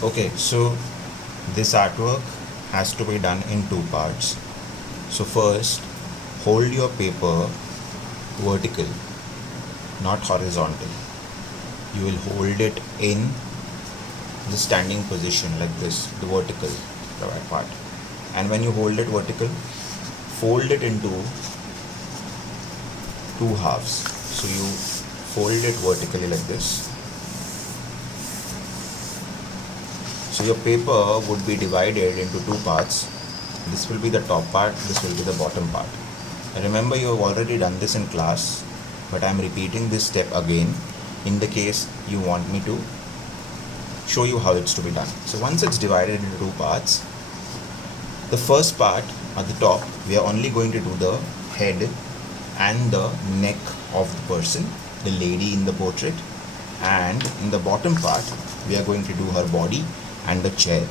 Okay, so this artwork has to be done in two parts. So first, hold your paper vertical, not horizontal. You will hold it in the standing position like this, the vertical part. And when you hold it vertical, fold it into two halves. So you fold it vertically like this. So your paper would be divided into two parts. This will be the top part, this will be the bottom part. Remember, you have already done this in class, but I am repeating this step again in the case you want me to show you how it's to be done. So once it's divided into two parts, the first part at the top, we are only going to do the head and the neck of the person, the lady in the portrait, and in the bottom part we are going to do her body and the chair.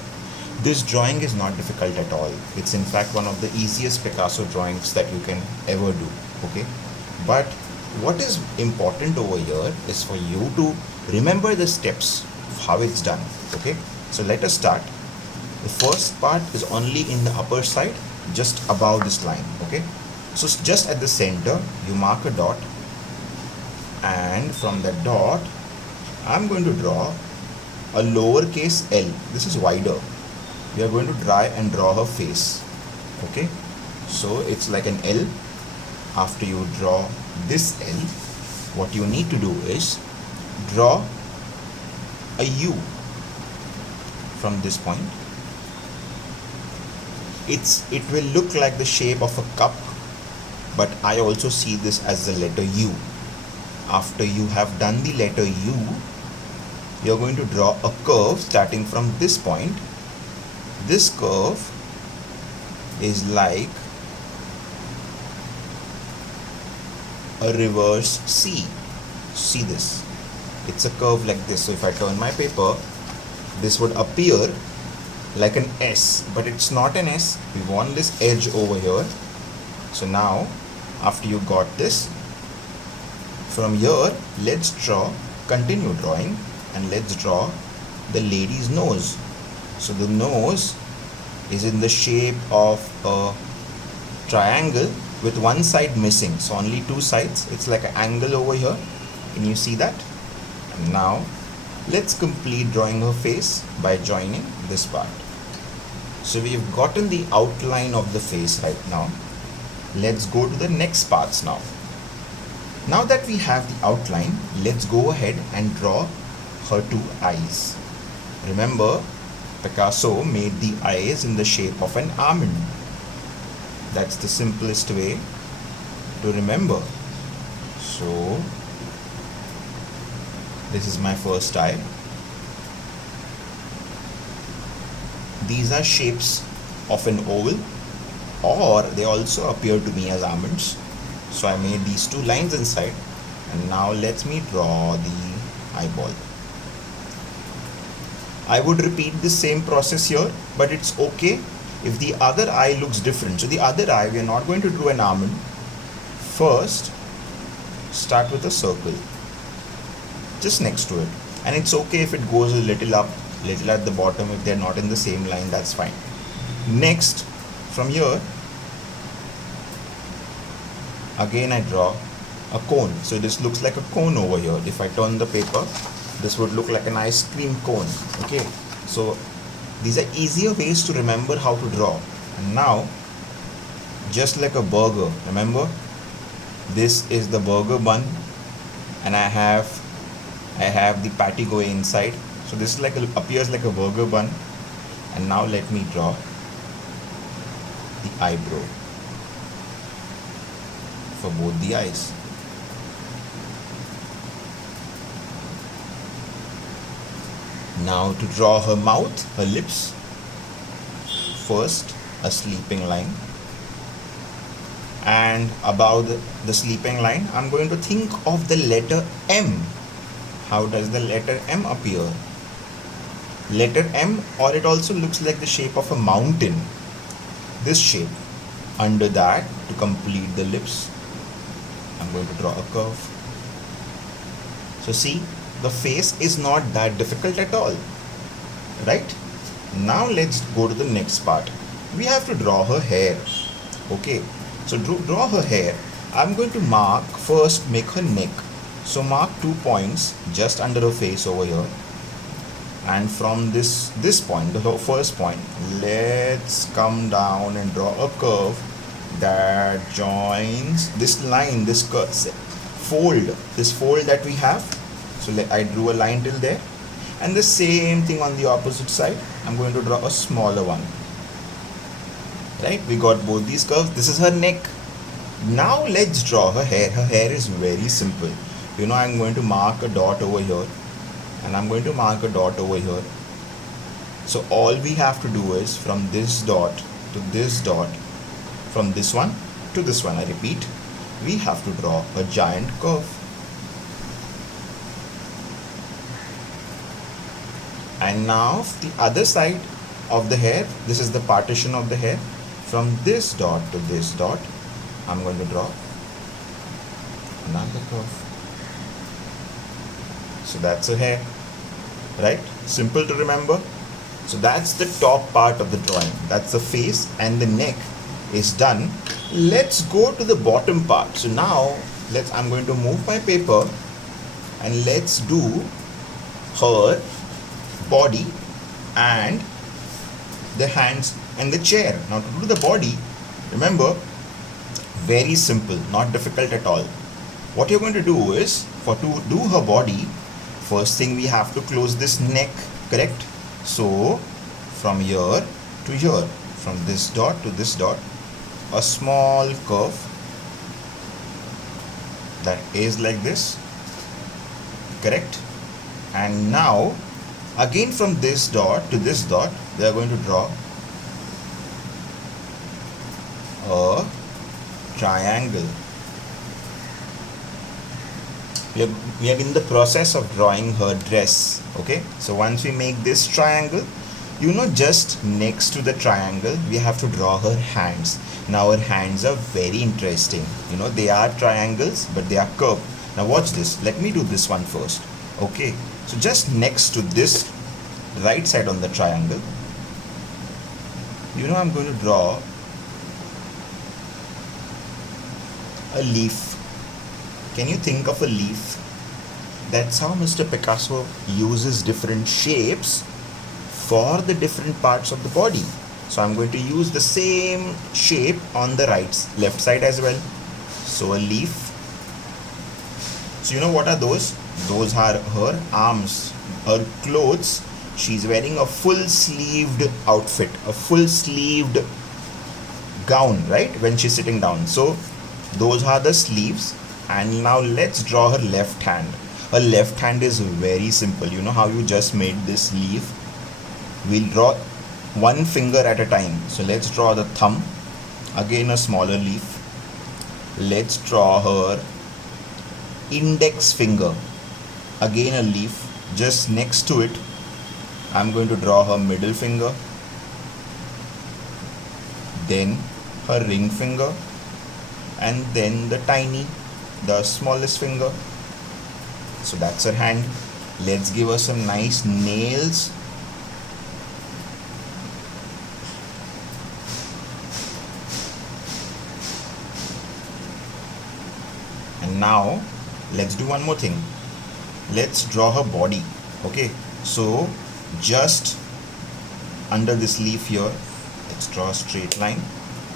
This drawing is not difficult at all. It's in fact one of the easiest Picasso drawings that you can ever do. Okay, but what is important over here is for you to remember the steps of how it's done. Okay, so let us start. The first part is only in the upper side, just above this line. Okay, so just at the center you mark a dot, and from that dot I'm going to draw a lowercase l. This is wider. We are going to try and draw her face. Okay, so it's like an L. After you draw this L, what you need to do is draw a U from this point. It will look like the shape of a cup, but I also see this as the letter U. After you have done the letter U, you are going to draw a curve starting from this point. This curve is like a reverse C. See this? It's a curve like this. So if I turn my paper, this would appear like an S, but it's not an S. We want this edge over here. So now, after you got this, from here, let's continue drawing, and let's draw the lady's nose. So the nose is in the shape of a triangle with one side missing. So only two sides. It's like an angle over here. Can you see that? And now let's complete drawing her face by joining this part. So we've gotten the outline of the face right now. Let's go to the next parts now. Now that we have the outline, let's go ahead and draw her two eyes. Remember, Picasso made the eyes in the shape of an almond. That's the simplest way to remember. So this is my first eye. These are shapes of an oval, or they also appear to me as almonds. So I made these two lines inside, and now let me draw the eyeball. I would repeat the same process here, but it's okay if the other eye looks different. So the other eye, we are not going to do an almond. First, start with a circle just next to it, and it's okay if it goes a little up, little at the bottom. If they're not in the same line, that's fine. Next, from here, again I draw a cone. So this looks like a cone over here. If I turn the paper, this would look like an ice cream cone. Okay, so these are easier ways to remember how to draw. And now, just like a burger, remember, this is the burger bun, and I have the patty going inside. So this is appears like a burger bun. And now let me draw the eyebrow for both the eyes. Now to draw her mouth, her lips, first a sleeping line, and above the sleeping line I'm going to think of the letter M. How does the letter M appear? Letter M, or it also looks like the shape of a mountain. This shape. Under that, to complete the lips, I'm going to draw a curve. So see, the face is not that difficult at all. right? Now let's go to the next part. We have to draw her hair. Okay, so draw her hair. I'm going to mark first, make her neck. So mark 2 points just under her face over here, and from this point, the first point, let's come down and draw a curve that joins this line, this curve, this fold that we have. So I drew a line till there, and the same thing on the opposite side. I'm going to draw a smaller one. Right, we got both these curves. This is her neck. Now let's draw her hair. Her hair is very simple. I'm going to mark a dot over here, and I'm going to mark a dot over here. So all we have to do is from this dot to this dot, from this one to this one, I repeat, we have to draw a giant curve. And now the other side of the hair, this is the partition of the hair. From this dot to this dot, I'm going to draw another curve. So that's a hair, right? Simple to remember. So that's the top part of the drawing. That's the face, and the neck is done. Let's go to the bottom part. So now I'm going to move my paper, and let's do her body and the hands and the chair. Now to do the body, remember, very simple, not difficult at all. What you're going to do is, to do her body, first thing we have to close this neck, correct? So from here to here, from this dot to this dot, a small curve that is like this, correct? And now again from this dot to this dot, we are going to draw a triangle. We are in the process of drawing her dress. Okay, so once we make this triangle, just next to the triangle, we have to draw her hands. Now her hands are very interesting. They are triangles, but they are curved. Now watch this. Let me do this one first. Okay, so just next to this right side on the triangle, I'm going to draw a leaf. Can you think of a leaf? That's how Mr. Picasso uses different shapes for the different parts of the body. So I'm going to use the same shape on the left side as well. So a leaf. So what are those? Those are her arms, her clothes. She's wearing a full sleeved outfit, a full sleeved gown, right? When she's sitting down. So those are the sleeves. And now let's draw her left hand. Her left hand is very simple. You know how you just made this leaf? We'll draw one finger at a time. So let's draw the thumb. Again a smaller leaf. Let's draw her index finger. Again a leaf. Just next to it, I'm going to draw her middle finger. Then her ring finger. And then the smallest finger. So that's her hand. Let's give her some nice nails. And now let's do one more thing. Let's draw her body. Okay, so just under this leaf here, let's draw a straight line,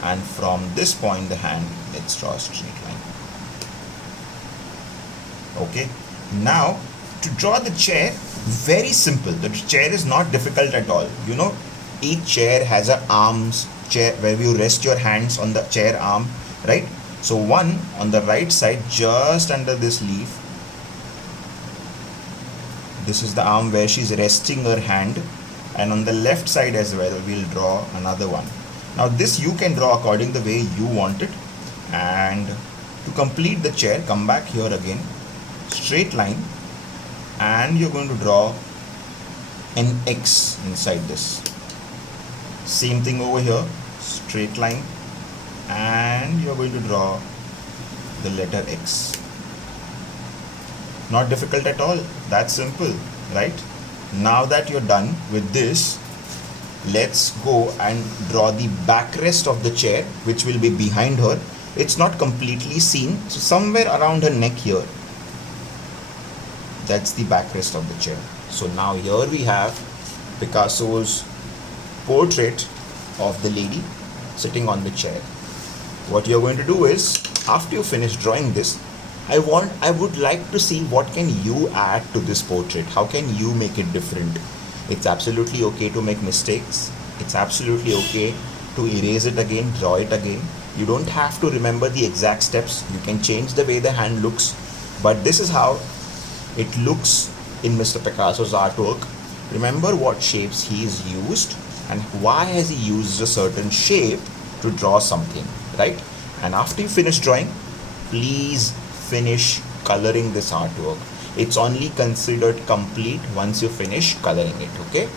and from this point, the hand, let's draw a straight line. Okay, now to draw the chair, very simple. The chair is not difficult at all. Each chair has a arms chair where you rest your hands on the chair arm, right? So one on the right side, just under this leaf, this is the arm where she's resting her hand, and on the left side as well, we'll draw another one. Now this you can draw according the way you want it. And to complete the chair, come back here again, straight line, and you're going to draw an X inside this. Same thing over here, straight line, and you're going to draw the letter X. Not difficult at all. That's simple, right? Now that you're done with this, let's go and draw the backrest of the chair, which will be behind her. It's not completely seen, so somewhere around her neck here, that's the backrest of the chair. So now here we have Picasso's portrait of the lady sitting on the chair. What you're going to do is, after you finish drawing this, I would like to see what can you add to this portrait. How can you make it different? It's absolutely okay to make mistakes. It's absolutely okay to erase it again, draw it again. You don't have to remember the exact steps. You can change the way the hand looks. But this is how it looks in Mr. Picasso's artwork. Remember what shapes he's used and why has he used a certain shape to draw something, right? And after you finish drawing, please finish coloring this artwork. It's only considered complete once you finish coloring it, okay?